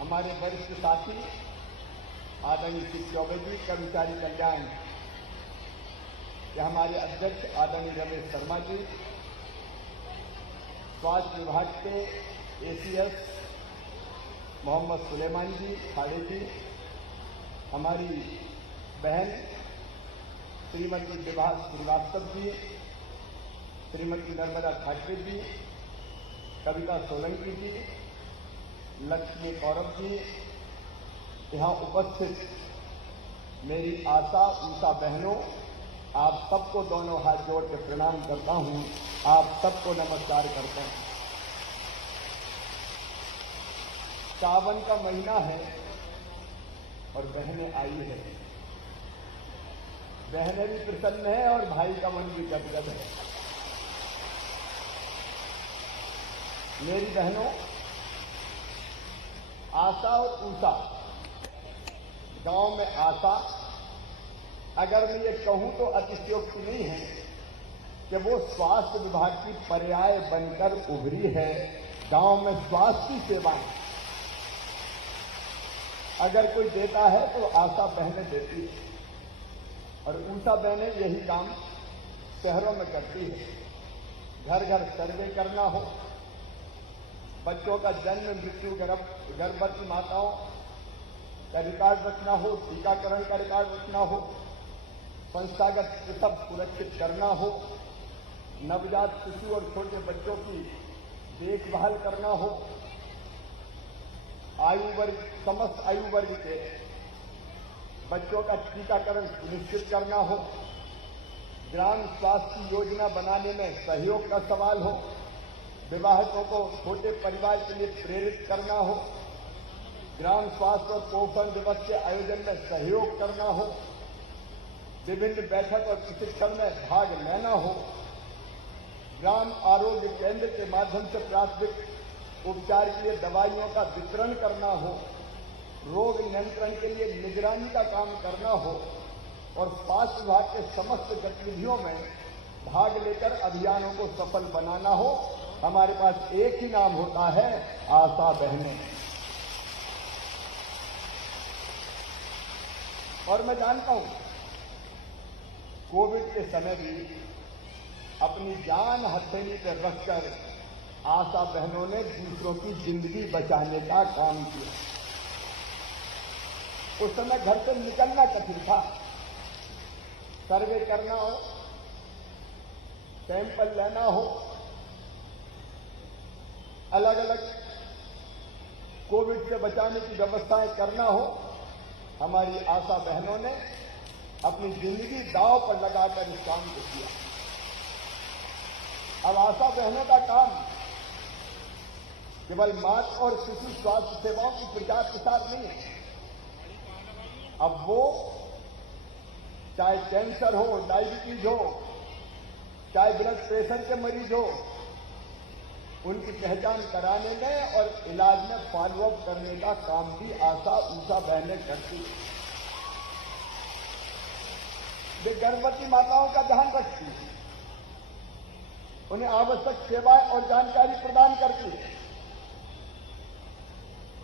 हमारे वरिष्ठ साथी आदरणीय श्री चौबे जी कर्मचारी कल्याण के हमारे अध्यक्ष आदरणीय रमेश शर्मा जी, स्वास्थ्य विभाग के एसीएस मोहम्मद सुलेमान जी खाड़े जी, हमारी बहन श्रीमती विभा श्रीवास्तव जी, श्रीमती नर्मदा ठाकरे जी, कविता सोलंकी जी, लक्ष्मी कौरव जी, यहाँ उपस्थित मेरी आशा ऊषा बहनों, आप सबको दोनों हाथ जोड़ के प्रणाम करता हूँ। आप सबको नमस्कार करता हूँ। सावन का महीना है और बहनें आई है। बहनें भी प्रसन्न है और भाई का मन भी गदगद है। मेरी बहनों, आशा और ऊषा, गांव में आशा, अगर मैं ये कहूं तो अतिशयोक्ति नहीं है कि वो स्वास्थ्य विभाग की पर्याय बनकर उभरी है। गांव में स्वास्थ्य की सेवाएं अगर कोई देता है तो आशा बहनें देती है और ऊषा बहनें यही काम शहरों में करती है। घर घर सर्वे करना हो, बच्चों का जन्म मृत्यु गर्भवती माताओं का रिकॉर्ड रखना हो, टीकाकरण का रिकॉर्ड रखना हो, संस्थागत प्रसव सुरक्षित करना हो, नवजात शिशु और छोटे बच्चों की देखभाल करना हो, समस्त आयु वर्ग के बच्चों का टीकाकरण सुनिश्चित करना हो, ग्राम स्वास्थ्य योजना बनाने में सहयोग का सवाल हो, विवाहितों को छोटे परिवार के लिए प्रेरित करना हो, ग्राम स्वास्थ्य और पोषण दिवस के आयोजन में सहयोग करना हो, विभिन्न बैठक और प्रशिक्षण में भाग लेना हो, ग्राम आरोग्य केंद्र के माध्यम से प्राथमिक उपचार के लिए दवाइयों का वितरण करना हो, रोग नियंत्रण के लिए निगरानी का काम करना हो और स्वास्थ्य विभाग के समस्त गतिविधियों में भाग लेकर अभियानों को सफल बनाना हो, हमारे पास एक ही नाम होता है, आशा बहनें। और मैं जानता हूं कोविड के समय भी अपनी जान हथेली पर रखकर आशा बहनों ने दूसरों की जिंदगी बचाने का काम किया। उस समय घर से निकलना कठिन था। सर्वे करना हो, सैंपल लेना हो, अलग अलग कोविड से बचाने की व्यवस्थाएं करना हो, हमारी आशा बहनों ने अपनी जिंदगी दांव पर लगाकर इस काम को किया। अब आशा बहनों का काम केवल माता और शिशु स्वास्थ्य सेवाओं की प्रचार प्रसार नहीं है। अब वो चाहे कैंसर हो, डायबिटीज हो, चाहे ब्लड प्रेशर के मरीज हो, उनकी पहचान कराने में और इलाज में फॉलोअप करने का काम भी आशा ऊषा बहनें करती है। वे गर्भवती माताओं का ध्यान रखती है, उन्हें आवश्यक सेवाएं और जानकारी प्रदान करती है।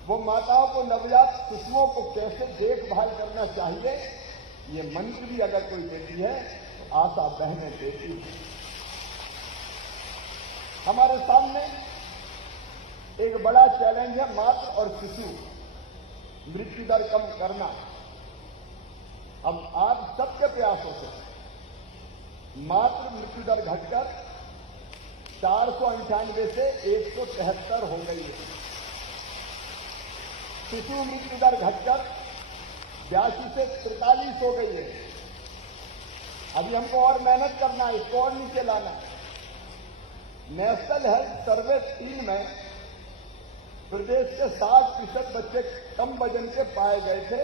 वो माताओं को, नवजात शिशुओं को कैसे देखभाल करना चाहिए, ये मंत्र भी अगर कोई देती है तो आशा बहनें देती है। हमारे सामने एक बड़ा चैलेंज है मातृ और शिशु मृत्यु दर कम करना। अब आप सबके प्रयासों से मातृ मृत्यु दर घटकर 498 से 173 हो गई है। शिशु मृत्यु दर घटकर 82 से 43 हो गई है। अभी हमको और मेहनत करना है, इसको और नीचे लाना है। नेशनल हेल्थ सर्वे 3 में प्रदेश के 60% बच्चे कम वजन के पाए गए थे,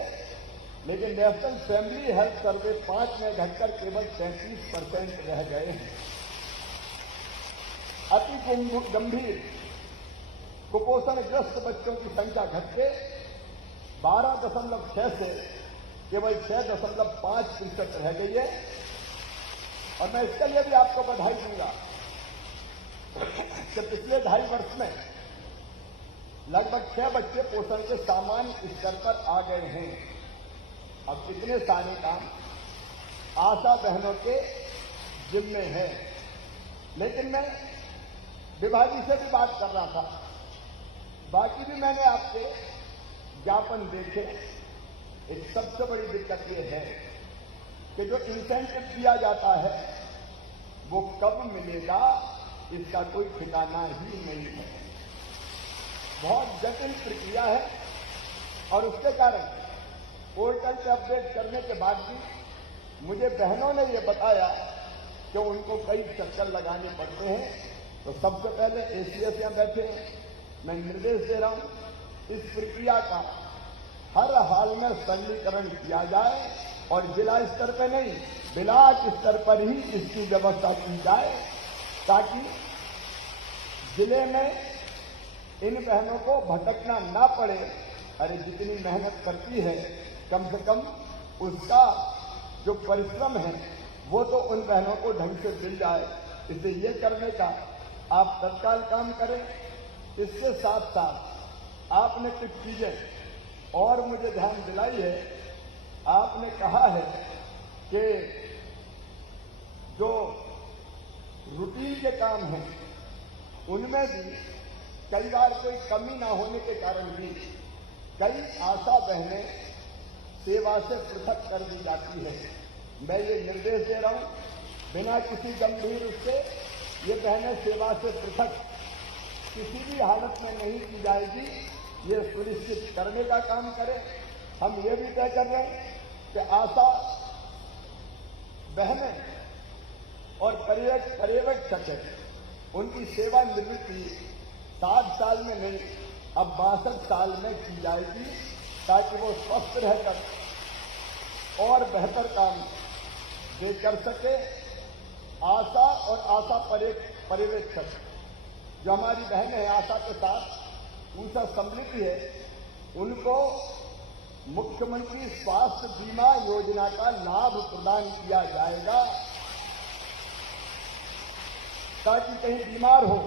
लेकिन नेशनल फैमिली हेल्थ सर्वे 5 में घटकर केवल 33% रह गए हैं। अति गंभीर कुपोषणग्रस्त बच्चों की संख्या घट के 12.6 से केवल 6.5% रह गई है। और मैं इसके लिए भी आपको बधाई दूंगा कि पिछले 2.5 वर्ष में लगभग 6 बच्चे पोषण के सामान्य स्तर पर आ गए हैं। अब इतने सारे काम आशा बहनों के जिम्मे है। लेकिन मैं विभाजी से भी बात कर रहा था, बाकी भी मैंने आपके ज्ञापन देखे। एक सबसे बड़ी दिक्कत ये है कि जो इंसेंटिव दिया जाता है वो कब मिलेगा इसका कोई ठिकाना ही नहीं है। बहुत जटिल प्रक्रिया है और उसके कारण पोर्टल से अपडेट करने के बाद भी मुझे बहनों ने ये बताया कि उनको कई चक्कर लगाने पड़ते हैं। तो सबसे पहले एसीएस यहां बैठे हैं, मैं निर्देश दे रहा हूं इस प्रक्रिया का हर हाल में सरलीकरण किया जाए और जिला स्तर पर नहीं ब्लॉक स्तर पर ही इसकी व्यवस्था की जाए, ताकि जिले में इन बहनों को भटकना ना पड़े। अरे जितनी मेहनत करती है कम से कम उसका जो परिश्रम है वो तो उन बहनों को ढंग से मिल जाए। इसलिए ये करने का आप तत्काल काम करें। इसके साथ साथ आपने कुछ चीजें और मुझे ध्यान दिलाई है। आपने कहा है कि जो रूटीन के काम हैं उनमें भी कई बार कोई कमी ना होने के कारण भी कई आशा बहनें सेवा से पृथक कर दी जाती है। मैं ये निर्देश दे रहा हूं बिना किसी गंभीर उससे ये बहनें सेवा से पृथक किसी भी हालत में नहीं की जाएगी, ये सुनिश्चित करने का काम करें। हम ये भी तय कर रहे हैं कि आशा बहनें और पर्यवेक्षक उनकी सेवा निवृत्ति 60 साल में नहीं अब 62 साल में की जाएगी, ताकि वो स्वस्थ रहकर और बेहतर काम दे कर सके। आशा और आशा पर्यवेक्षक जो हमारी बहनें हैं आशा के साथ उनसे सम्मिलित है, उनको मुख्यमंत्री स्वास्थ्य बीमा योजना का लाभ प्रदान किया जाएगा, ताकि कहीं बीमार हो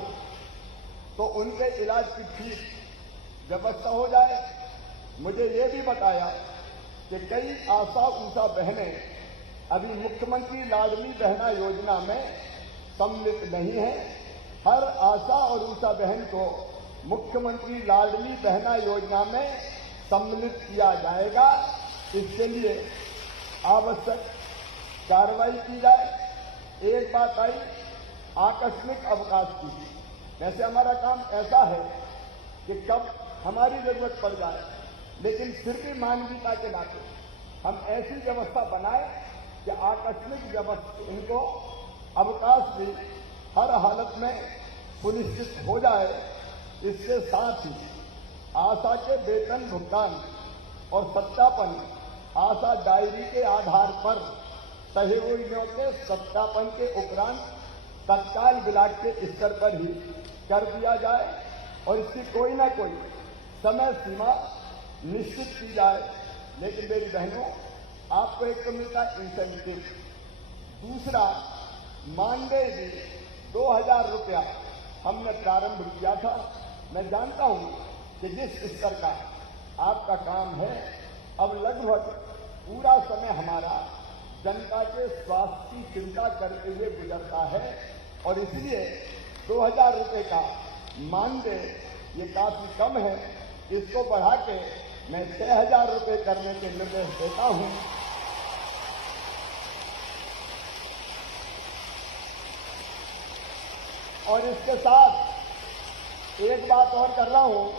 तो उनके इलाज की ठीक व्यवस्था हो जाए। मुझे ये भी बताया कि कई आशा ऊषा बहनें अभी मुख्यमंत्री लाडली बहना योजना में सम्मिलित नहीं है। हर आशा और ऊषा बहन को मुख्यमंत्री लाडली बहना योजना में सम्मिलित किया जाएगा। इसके लिए आवश्यक कार्रवाई की जाए। एक बात आई आकस्मिक अवकाश की। वैसे हमारा काम ऐसा है कि कब हमारी जरूरत पड़ जाए, लेकिन फिर भी मानवीयता के नाते हम ऐसी व्यवस्था बनाए कि आकस्मिक व्यवस्था इनको अवकाश भी हर हालत में सुनिश्चित हो जाए। इसके साथ ही आशा के वेतन भुगतान और सत्यापन आशा डायरी के आधार पर सहयोगियों के सत्यापन के उपरांत तत्काल ब्लॉक के स्तर पर ही कर दिया जाए और इसकी कोई ना कोई समय सीमा निश्चित की जाए। लेकिन मेरी बहनों, आपको एक तो मिलता इंसेंटिव, दूसरा मानदेय भी 2000 रुपया हमने प्रारंभ किया था। मैं जानता हूं कि जिस स्तर का आपका काम है, अब लगभग पूरा समय हमारा जनता के स्वास्थ्य की चिंता करते हुए गुजरता है और इसलिए 2000 रुपये का मानदेय ये काफी कम है। इसको बढ़ा के मैं 6000 रुपये करने के निर्देश देता हूं। और इसके साथ एक बात और कर रहा हूं,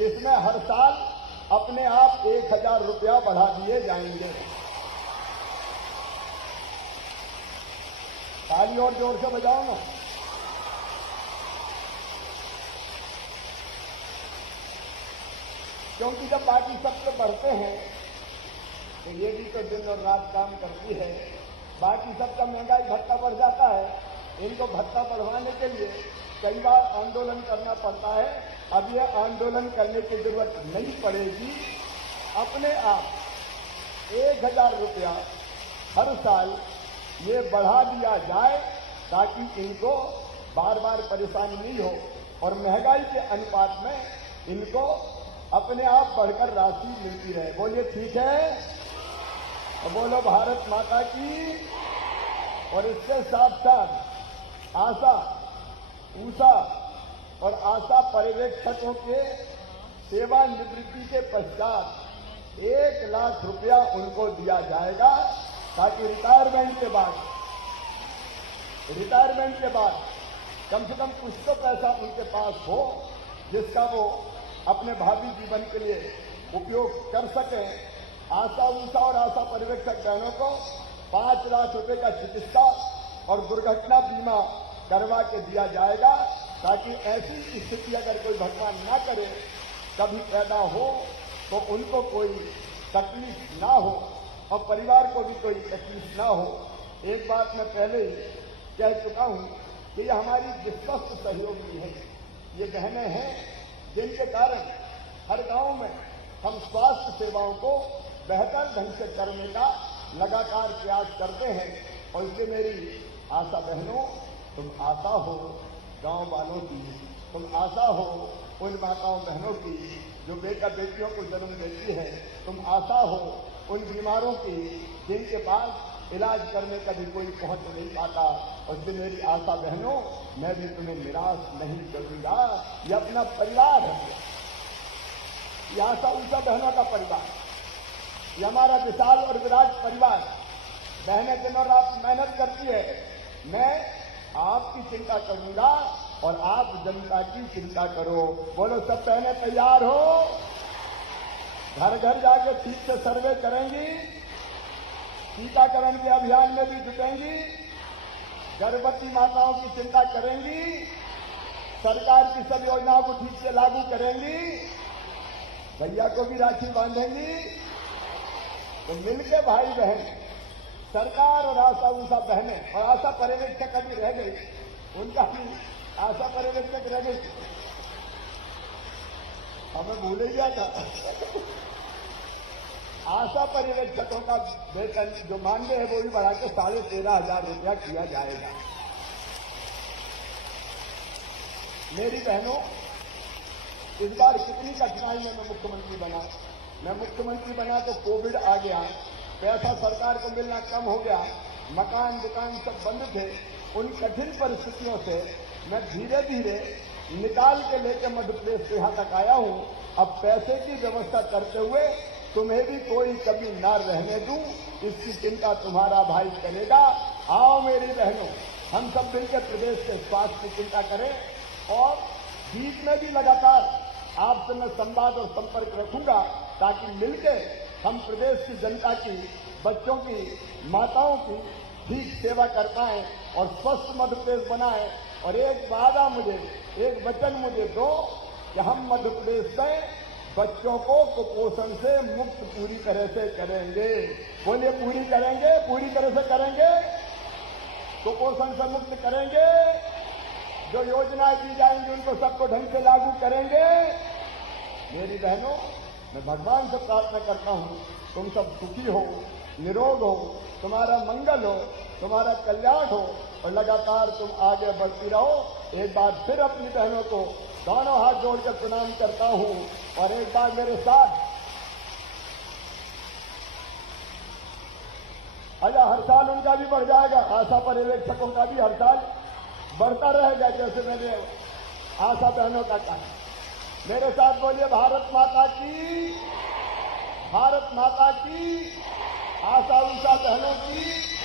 इसमें हर साल अपने आप 1000 रुपया बढ़ा दिए जाएंगे। ताली और जोर से बजाओ ना। क्योंकि जब बाकी सबसे बढ़ते हैं तो ये भी तो दिन और रात काम करती है। बाकी सबका महंगाई भत्ता बढ़ जाता है, इनको भत्ता बढ़वाने के लिए कई बार आंदोलन करना पड़ता है। अब ये आंदोलन करने की जरूरत नहीं पड़ेगी। अपने आप 1000 रुपया हर साल ये बढ़ा दिया जाए, ताकि इनको बार बार परेशानी नहीं हो और महंगाई के अनुपात में इनको अपने आप बढ़कर राशि मिलती रहे। बोलिए ठीक है, और बोलो भारत माता की। और इसके साथ साथ आशा, ऊषा और आशा पर्यवेक्षकों के सेवानिवृत्ति के पश्चात 1 लाख रुपया उनको दिया जाएगा, ताकि रिटायरमेंट के बाद कम से कम कुछ तो पैसा उनके पास हो, जिसका वो अपने भावी जीवन के लिए उपयोग कर सकें। आशा, ऊषा और आशा पर्यवेक्षक बहनों को 5 लाख रुपए का चिकित्सा और दुर्घटना बीमा करवा के दिया जाएगा, ताकि ऐसी स्थिति अगर कोई भगवान ना करे कभी पैदा हो तो उनको कोई तकलीफ ना हो और परिवार को भी कोई तकलीफ ना हो। एक बात मैं पहले ही कह चुका हूं कि ये हमारी विश्वस्त सहयोगी है, ये बहनें हैं जिनके कारण हर गांव में हम स्वास्थ्य सेवाओं को बेहतर ढंग से करने का लगातार प्रयास करते हैं। और इसलिए मेरी आशा बहनों, तुम आशा हो गांव वालों की, तुम आशा हो उन माताओं बहनों की जो बेटा बेटियों को जन्म देती है, तुम आशा हो उन बीमारों की जिनके पास इलाज करने का भी कोई पहुंच नहीं पाता। और इसलिए मेरी आशा बहनों, मैं भी तुम्हें निराश नहीं करूंगा। ये अपना परिवार है, ये आशा ऊषा बहनों का परिवार, ये हमारा विशाल और विराट परिवार। बहनें दिनों रात मेहनत करती है, मैं आपकी चिंता करूंगा और आप जनता की चिंता करो। बोलो सब बहनें तैयार हो? घर घर जाके ठीक से सर्वे करेंगी, टीकाकरण के अभियान में भी जुटेंगी, गर्भवती माताओं की चिंता करेंगी, सरकार की सब योजनाओं को ठीक से लागू करेंगी, भैया को भी राखी बांधेंगी। तो मिलके भाई बहन, सरकार और आशा ऊषा बहनें और आशा पर्यवेक्षक अभी रह गई, उनका भी आशा पर्यवेक्षक रह गई, हमें भूल ही गया था। आशा पर्यवेक्षकों का वेतन जो मानदेय है वो भी बढ़ा के 13,500 रुपया किया जाएगा। मेरी बहनों, इस बार कितनी कठिनाई में मैं मुख्यमंत्री बना। मैं मुख्यमंत्री बना तो कोविड आ गया, पैसा सरकार को मिलना कम हो गया, मकान दुकान सब बंद थे। उन कठिन परिस्थितियों से मैं धीरे धीरे निकाल के लेकर मध्य प्रदेश से यहां तक आया हूं। अब पैसे की व्यवस्था करते हुए तुम्हें भी कोई कमी न रहने दूं, इसकी चिंता तुम्हारा भाई करेगा। आओ मेरी बहनों, हम सब मिलकर प्रदेश के स्वास्थ्य की चिंता करें। और बीच में भी लगातार आपसे मैं संवाद और संपर्क रखूंगा, ताकि मिलकर हम प्रदेश की जनता की, बच्चों की, माताओं की ठीक सेवा कर पाएं और स्वस्थ मध्य प्रदेश बनाएं। और एक वादा मुझे, एक वचन मुझे दो कि हम मध्य प्रदेश में बच्चों को कुपोषण से मुक्त पूरी तरह से करेंगे। बोलिए पूरी करेंगे, पूरी तरह से करेंगे, कुपोषण से मुक्त करेंगे। जो योजनाएं दी जाएंगी उनको सबको ढंग से लागू करेंगे। मेरी बहनों, मैं भगवान से प्रार्थना करता हूं तुम सब सुखी हो, निरोग हो, तुम्हारा मंगल हो, तुम्हारा कल्याण हो और लगातार तुम आगे बढ़ती रहो। एक बार फिर अपनी बहनों को दोनों हाथ जोड़कर प्रणाम करता हूं और एक बार मेरे साथ अजा हर साल उनका भी बढ़ जाएगा, आशा पर्यवेक्षकों का भी हर साल बढ़ता रहेगा, जैसे मैंने आशा बहनों का कहा। मेरे साथ बोलिए भारत माता की, भारत माता की, आशा ऊषा बहनों की।